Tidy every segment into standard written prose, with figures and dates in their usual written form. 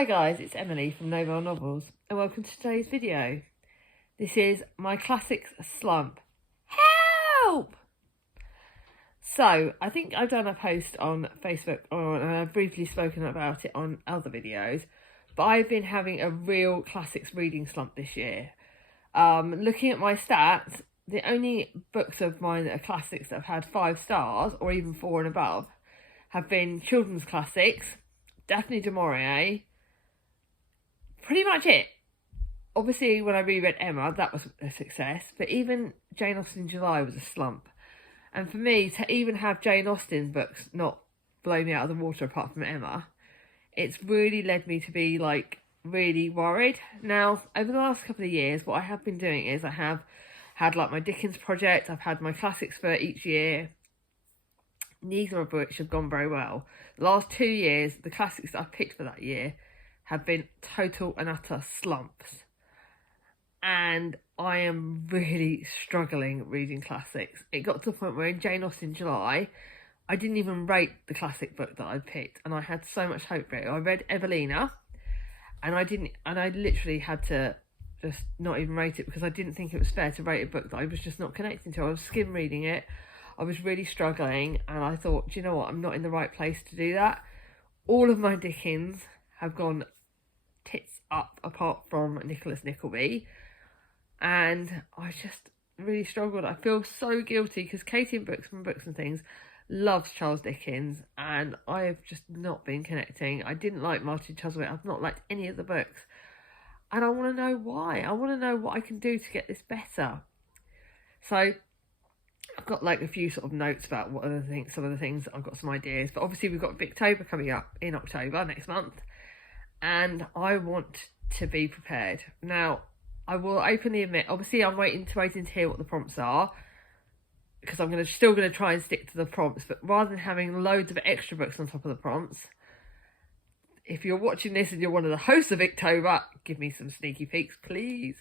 Hi guys, it's Emily from Novel Novels and welcome to today's video. This is my classics slump. Help! So, I think I've done a post on Facebook and I've briefly spoken about it on other videos, but I've been having a real classics reading slump this year. Looking at my stats, the only books of mine that are classics that have had 5 stars or even 4 and above have been children's classics, Daphne du Maurier. Pretty much it. Obviously, when I reread Emma, that was a success, but even Jane Austen July was a slump. And for me, to even have Jane Austen books not blow me out of the water apart from Emma, it's really led me to be, really worried. Now, over the last couple of years, what I have been doing is I have had, my Dickens project, I've had my classics for each year, neither of which have gone very well. The last 2 years, the classics that I've picked for that year have been total and utter slumps. And I am really struggling reading classics. It got to the point where in Jane Austen July, I didn't even rate the classic book that I'd picked, and I had so much hope for it. I read Evelina, and I literally had to just not even rate it because I didn't think it was fair to rate a book that I was just not connecting to. I was skim reading it. I was really struggling, and I thought, do you know what? I'm not in the right place to do that. All of my Dickens have gone tits up apart from Nicholas Nickleby, and I just really struggled. I feel so guilty because Katie in Books and Things loves Charles Dickens, and I have just not been connecting. I didn't like Martin Chuzzlewit. I've not liked any of the books, and I want to know why. I want to know what I can do to get this better. So I've got a few sort of notes about some of the things. I've got some ideas, but obviously we've got Victober coming up in October next month, and I want to be prepared. Now, I will openly admit, obviously I'm waiting to hear what the prompts are, because I'm still going to try and stick to the prompts, but rather than having loads of extra books on top of the prompts, if you're watching this and you're one of the hosts of Victober, give me some sneaky peeks, please.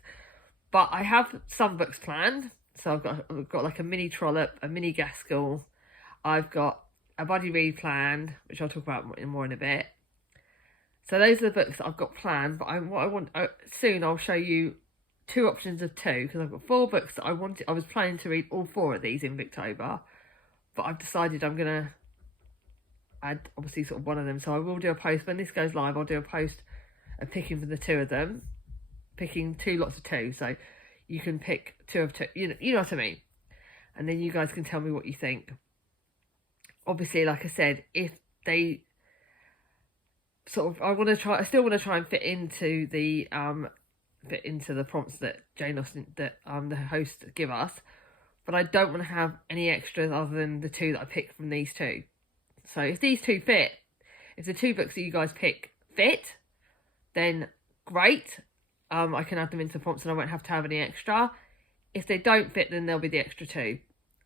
But I have some books planned. So I've got a mini Trollop, a mini Gaskell. I've got a buddy read planned, which I'll talk about more in a bit. So those are the books that I've got planned. But soon I'll show you 2 options of 2, because I've got 4 books that I was planning to read all 4 of these in Victober, but I've decided I'm gonna add obviously sort of one of them. So I will do a post when this goes live. I'll do a post of picking for the 2 of them, picking 2 lots of 2. So you can pick 2 of 2. You know what I mean. And then you guys can tell me what you think. Obviously, like I said, if they sort of, I still want to try and fit into the prompts that Jane Austen, that the hosts give us, but I don't want to have any extras other than the 2 that I picked from these 2. So if these 2 fit, if the 2 books that you guys pick fit, then great. I can add them into the prompts and I won't have to have any extra. If they don't fit, then there'll be the extra 2.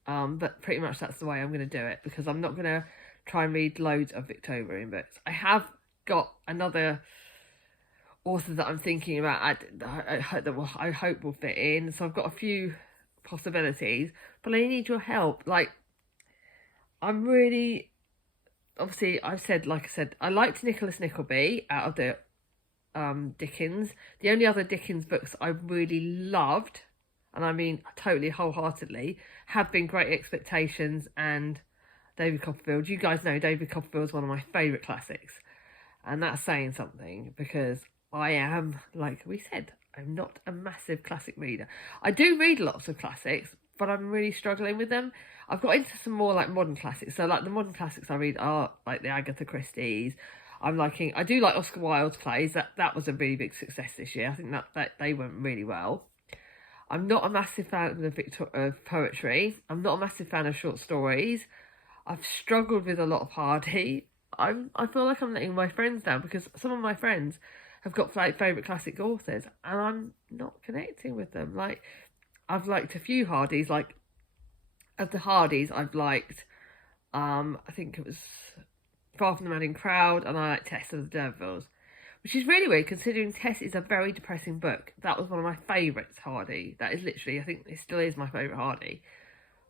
But pretty much that's the way I'm going to do it, because I'm not going to try and read loads of Victorian books. I have got another author that I'm thinking about. I hope will fit in. So I've got a few possibilities, but I need your help. I'm really, obviously I said, I liked Nicholas Nickleby out of the Dickens. The only other Dickens books I really loved, and I mean totally wholeheartedly, have been Great Expectations and David Copperfield. You guys know David Copperfield is one of my favourite classics, and that's saying something, because I am, like we said, I'm not a massive classic reader. I do read lots of classics, but I'm really struggling with them. I've got into some more modern classics. So the modern classics I read are the Agatha Christie's. I do like Oscar Wilde's plays. That was a really big success this year. I think that they went really well. I'm not a massive fan of poetry. I'm not a massive fan of short stories. I've struggled with a lot of Hardy. I feel like I'm letting my friends down, because some of my friends have got favourite classic authors and I'm not connecting with them. I've liked a few Hardys. Of the Hardys, I've liked, I think it was Far From the Madding Crowd, and I like Tess of the D'Urbervilles, which is really weird considering Tess is a very depressing book. That was one of my favourites, Hardy. That is literally, I think it still is my favourite Hardy,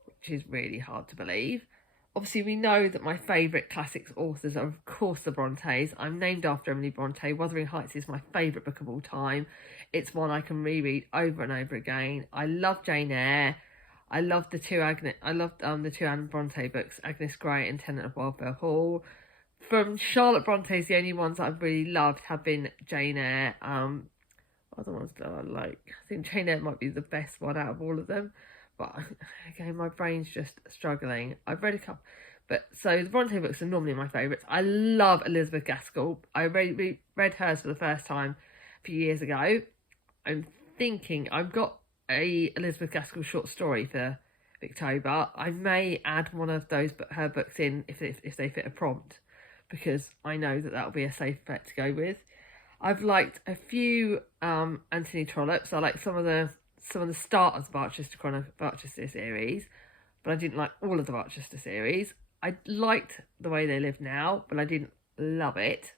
which is really hard to believe. obviously we know that my favourite classics authors are of course the Brontes. I'm named after Emily Bronte. Wuthering Heights is my favourite book of all time. It's one I can reread over and over again. I love Jane Eyre. I love the two the two Anne Bronte books, Agnes Grey and Tenant of Wildfell Hall. From Charlotte Bronte's, the only ones that I've really loved have been Jane Eyre. Other ones that I like, I think Jane Eyre might be the best one out of all of them. But again, my brain's just struggling. I've read a couple, but so the Bronte books are normally my favourites. I love Elizabeth Gaskell. I read hers for the first time a few years ago. I'm thinking I've got a Elizabeth Gaskell short story for victober. I may add one of those her books in if they fit a prompt, because I know that will be a safe bet to go with. I've liked a few Anthony Trollops. I like some of the start of the Barchester series, but I didn't like all of the Barchester series. I liked The Way They Live Now, but I didn't love it.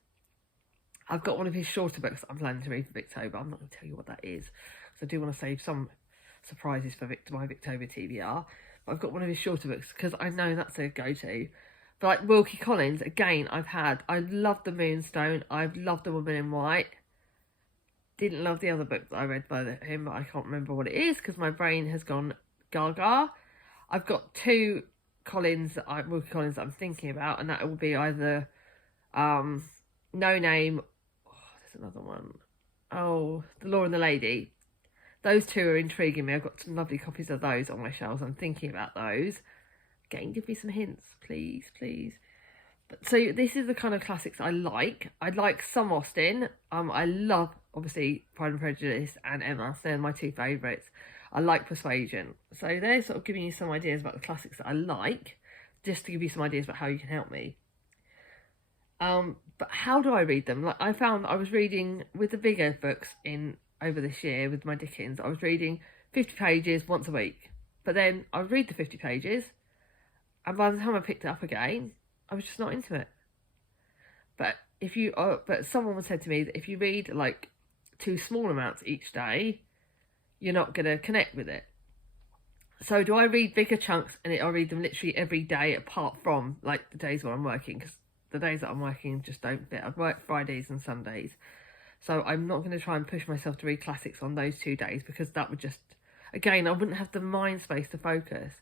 I've got one of his shorter books I'm planning to read for victober. I'm not going to tell you what that is, because I do want to save some surprises for my Victober TBR. But I've got one of his shorter books because I know that's a go-to. But like Wilkie Collins, again, I loved The Moonstone. I've loved The Woman in White. Didn't love the other book that I read by him, but I can't remember what it is because my brain has gone gaga. I've got two Wilkie Collins that I'm thinking about, and that will be either No Name. Oh, there's another one. Oh, The Law and the Lady. Those two are intriguing me. I've got some lovely copies of those on my shelves. I'm thinking about those. Again, give me some hints, please. But so this is the kind of classics I like. I like some Austen. I love, obviously, Pride and Prejudice and Emma. They're my two favourites. I like Persuasion. So they're sort of giving you some ideas about the classics that I like, just to give you some ideas about how you can help me. But how do I read them? Like I found I was reading with the bigger books over this year with my Dickens. I was reading 50 pages once a week. But then I would read the 50 pages, and by the time I picked it up again, I was just not into it. But someone said to me that if you read like 2 small amounts each day, you're not going to connect with it. So do I read bigger chunks and I read them literally every day apart from like the days when I'm working? Because the days that I'm working just don't fit. I work Fridays and Sundays. So I'm not going to try and push myself to read classics on those 2 days, because that would just, again, I wouldn't have the mind space to focus.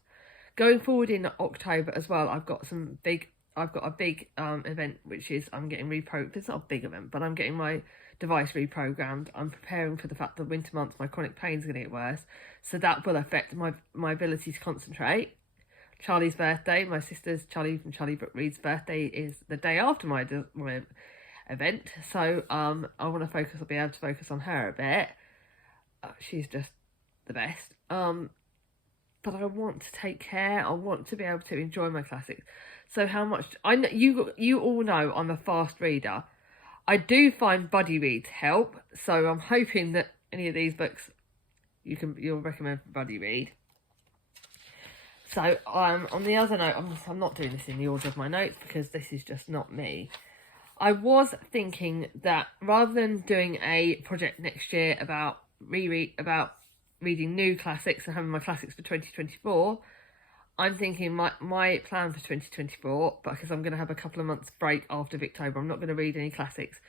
Going forward in October as well, I've got a big event, which is I'm getting reprogrammed. It's not a big event, but I'm getting my device reprogrammed. I'm preparing for the fact that winter months, my chronic pain's going to get worse. So that will affect my ability to concentrate. Charlie's birthday, my sister's Charlie from Charlie Brooke Reed's birthday, is the day after my event. So I want to I'll be able to focus on her a bit. She's just the best. But I want to take care. I want to be able to enjoy my classics. So how much I know, you all know I'm a fast reader. I do find buddy reads help. So I'm hoping that any of these books you'll recommend for buddy read. So on the other note, I'm not doing this in the order of my notes because this is just not me. I was thinking that rather than doing a project next year about reading new classics and having my classics for 2024, I'm thinking my plan for 2024, because I'm going to have a couple of months break after Victober, I'm not going to read any classics.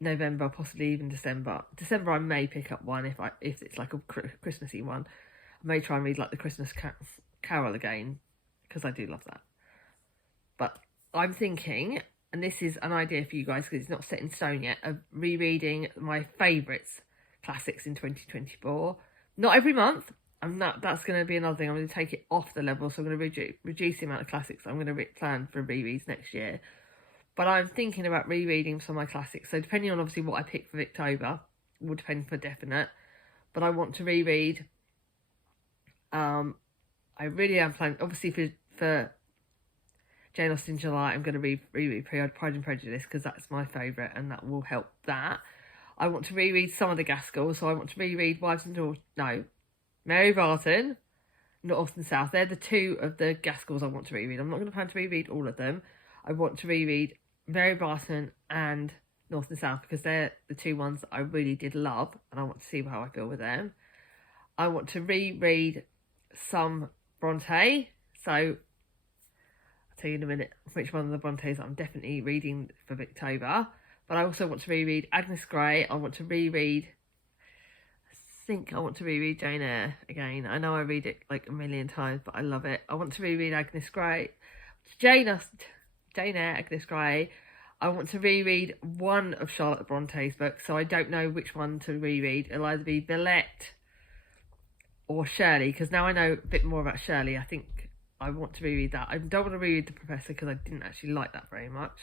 November, possibly even December. December I may pick up one if it's like a Christmassy one. I may try and read like the Christmas Carol again, because I do love that. But I'm thinking, and this is an idea for you guys because it's not set in stone yet, of rereading my favourites classics in 2024. Not every month. That's going to be another thing. I'm going to take it off the level, so I'm going to reduce the amount of classics I'm going to plan for rereads next year. But I'm thinking about rereading some of my classics. So depending on obviously what I pick for Victober, will depend for definite. But I want to reread. I really am planning, obviously for Jane Austen July, I'm going to reread Pride and Prejudice because that's my favourite and that will help that. I want to reread some of the Gaskells, so I want to reread Mary Barton, North and South. They're the two of the Gaskells I want to reread. I'm not going to plan to reread all of them. I want to reread Mary Barton and North and South because they're the two ones that I really did love and I want to see how I feel with them. I want to reread some Bronte, so I'll tell you in a minute which one of the Brontes I'm definitely reading for victober. But I also want to reread Agnes Grey. I want to reread, I want to reread Jane Eyre again. I know I read it like a million times, but I love it. I want to reread Agnes Grey. Jane Eyre, Agnes Grey. I want to reread one of Charlotte Bronte's books, so I don't know which one to reread. It'll either be Villette or Shirley, because now I know a bit more about Shirley. I think I want to reread that. I don't want to reread The Professor because I didn't actually like that very much.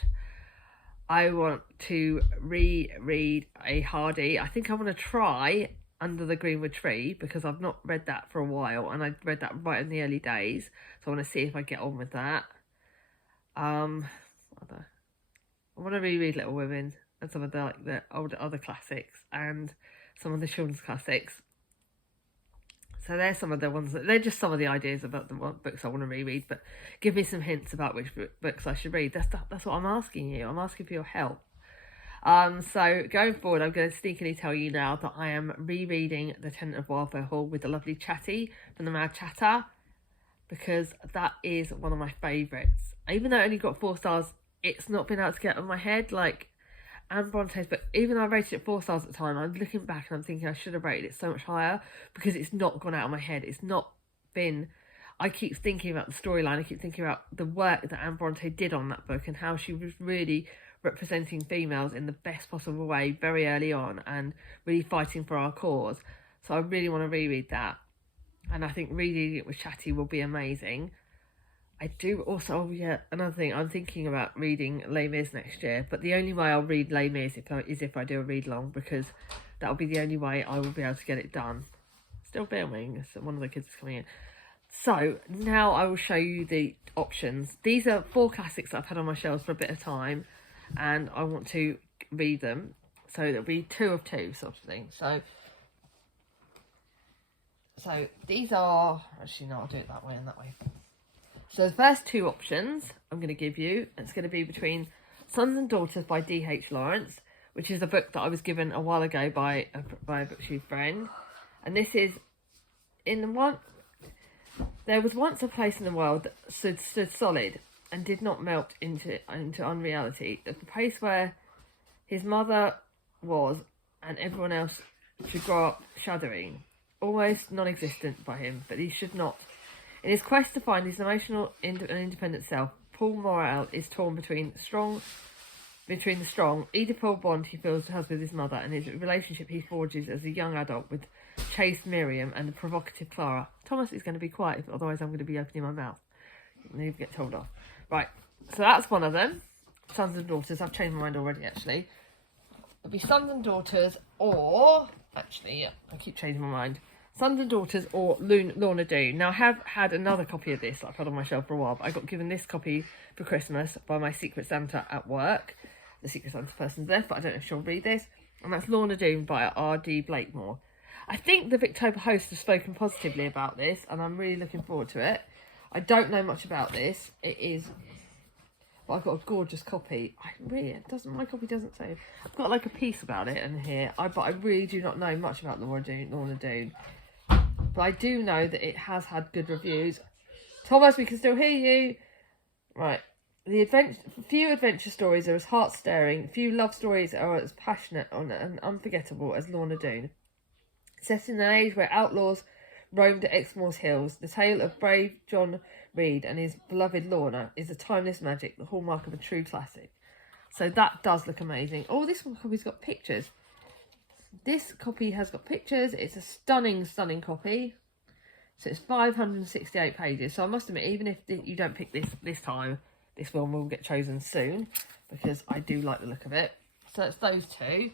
I want to reread a Hardy. I think I want to try Under the Greenwood Tree because I've not read that for a while, and I read that right in the early days, so I want to see if I get on with that. I want to reread Little Women and some of the other classics and some of the children's classics. So they're some of the ones they're just some of the ideas about the books I want to reread. But give me some hints about which books I should read. That's what I'm asking you. I'm asking for your help. So going forward, I'm going to sneakily tell you now that I am rereading The Tenant of Wildfire Hall with the lovely Chatty from the Mad Chatter, because that is one of my favourites. Even though it only got 4 stars, it's not been able to get out of my head like Anne Bronte's, but even though I rated it 4 stars at the time, I'm looking back and I'm thinking I should have rated it so much higher because it's not gone out of my head. It's not been... I keep thinking about the storyline. I keep thinking about the work that Anne Bronte did on that book and how she was really representing females in the best possible way very early on and really fighting for our cause. So I really want to reread that. And I think reading it with Chatty will be amazing. I do also, another thing, I'm thinking about reading Les Mis next year, but the only way I'll read Les Mis is if I do a read-along, because that'll be the only way I will be able to get it done. Still filming, so one of the kids is coming in. So, now I will show you the options. These are 4 classics that I've had on my shelves for a bit of time, and I want to read them. So, there'll be 2 of 2 sort of thing. So these are... Actually, no, I'll do it that way and that way. So the first 2 options I'm going to give you, it's going to be between Sons and Daughters by D.H. Lawrence, which is a book that I was given a while ago by a BookTube friend. And this is there was once a place in the world that stood solid and did not melt into unreality. The place where his mother was and everyone else should grow up shuddering, almost non-existent by him, but he should not. In his quest to find his emotional and independent self, Paul Morel is torn between the strong Oedipal bond he feels has with his mother and his relationship he forges as a young adult with chaste Miriam and the provocative Clara. Thomas is going to be quiet, otherwise I'm going to be opening my mouth. I need to get told off. Right, so that's one of them. Sons and Daughters. I've changed my mind already, actually. It'll be Sons and Daughters or... Actually, yeah, I keep changing my mind. Sons and Daughters or Lorna Doone. Now, I have had another copy of this that I've had on my shelf for a while, but I got given this copy for Christmas by my Secret Santa at work. The Secret Santa person's left, but I don't know if she'll read this. And that's Lorna Doone by R.D. Blakemore. I think the Victober host has spoken positively about this, and I'm really looking forward to it. I don't know much about this. It is... But I've got a gorgeous copy. My copy doesn't say... I've got like a piece about it in here, but I really do not know much about Lorna Doone. But I do know that it has had good reviews. Thomas, we can still hear you. Right. Few adventure stories are as heart-stirring. Few love stories are as passionate and unforgettable as Lorna Doone. Set in an age where outlaws roamed Exmoor's hills, the tale of brave John Reed and his beloved Lorna is a timeless magic, the hallmark of a true classic. So that does look amazing. Oh, this one copy's got pictures. This copy has got pictures. It's a stunning, stunning copy. So it's 568 pages. So I must admit, even if you don't pick this time, this one will get chosen soon, because I do like the look of it. So it's those 2.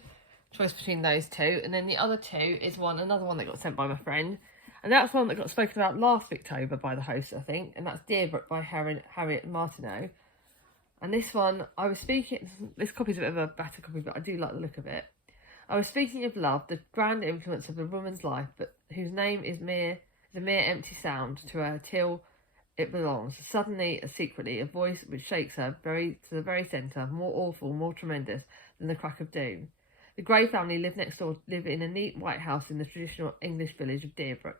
Choice between those 2. And then the other 2 is another one that got sent by my friend. And that's one that got spoken about last Victober by the host, I think. And that's Deerbrook by Harriet Martineau. And this one, this copy's a bit of a better copy, but I do like the look of it. I was speaking of love, the grand influence of a woman's life, but whose name is a mere empty sound to her till it belongs. Suddenly, secretly, a voice which shakes her to the very centre, more awful, more tremendous than the crack of doom. The Grey family live in a neat white house in the traditional English village of Deerbrook.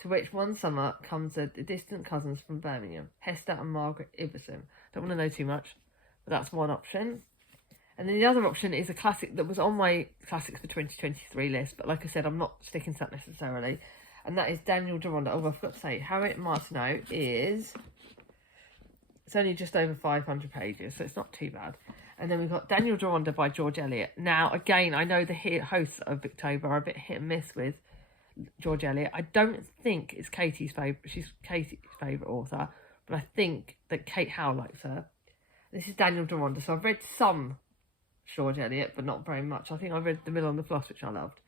to which one summer comes the distant cousins from Birmingham, Hester and Margaret Iverson. Don't want to know too much, but that's one option. And then the other option is a classic that was on my classics for 2023 list, but like I said, I'm not sticking to that necessarily. And that is Daniel Deronda. Oh, I forgot to say, Harriet Martineau is... It's only just over 500 pages, so it's not too bad. And then we've got Daniel Deronda by George Eliot. Now, again, I know the hosts of Victober are a bit hit and miss with George Eliot. I don't think it's Katie's favourite. She's Katie's favourite author, but I think that Kate Howe likes her. This is Daniel Deronda. So I've read some George Eliot, but not very much. I think I read The Mill on the Floss, which I loved.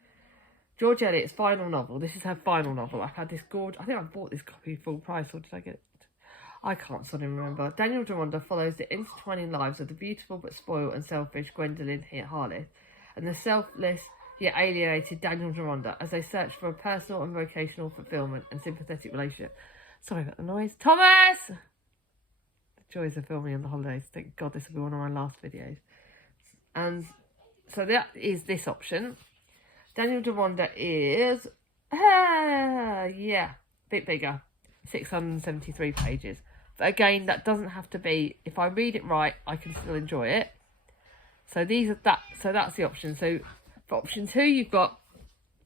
George Eliot's final novel. This is her final novel. I've had this gorgeous... I think I bought this copy full price, or did I get it? I can't suddenly remember. Daniel Deronda follows the intertwining lives of the beautiful but spoiled and selfish Gwendolyn Harleth and the selfless yet alienated Daniel Deronda as they search for a personal and vocational fulfillment and sympathetic relationship. Sorry about the noise. Thomas! The joys of filming in the holidays. Thank God this will be one of my last videos. And so that is this option. Daniel Deronda is, a bit bigger, 673 pages. But again, that doesn't have to be, if I read it right, I can still enjoy it. So that's the option. So for option 2, you've got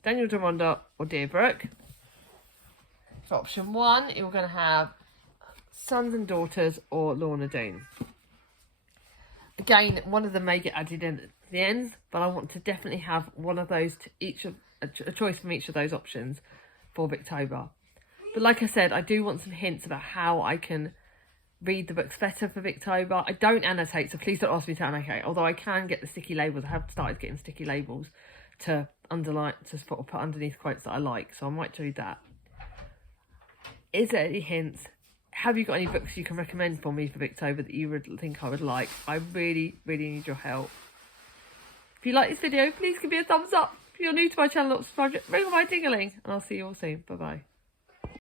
Daniel Deronda or Deerbrook. For option 1, you're going to have Sons and Daughters or Lorna Doone. Again, one of them may get added in at the end, but I want to definitely have one of those a choice from each of those options for Victober. But like I said, I do want some hints about how I can read the books better for Victober. I don't annotate, so please don't ask me to annotate. Although I can get the sticky labels. I have started getting sticky labels to underline, to put underneath quotes that I like. So I might do that. Is there any hints? Have you got any books you can recommend for me for Victober that you would think I would like? I really, really need your help. If you like this video, please give me a thumbs up. If you're new to my channel, subscribe, ring on my ding-a-ling, and I'll see you all soon. Bye-bye.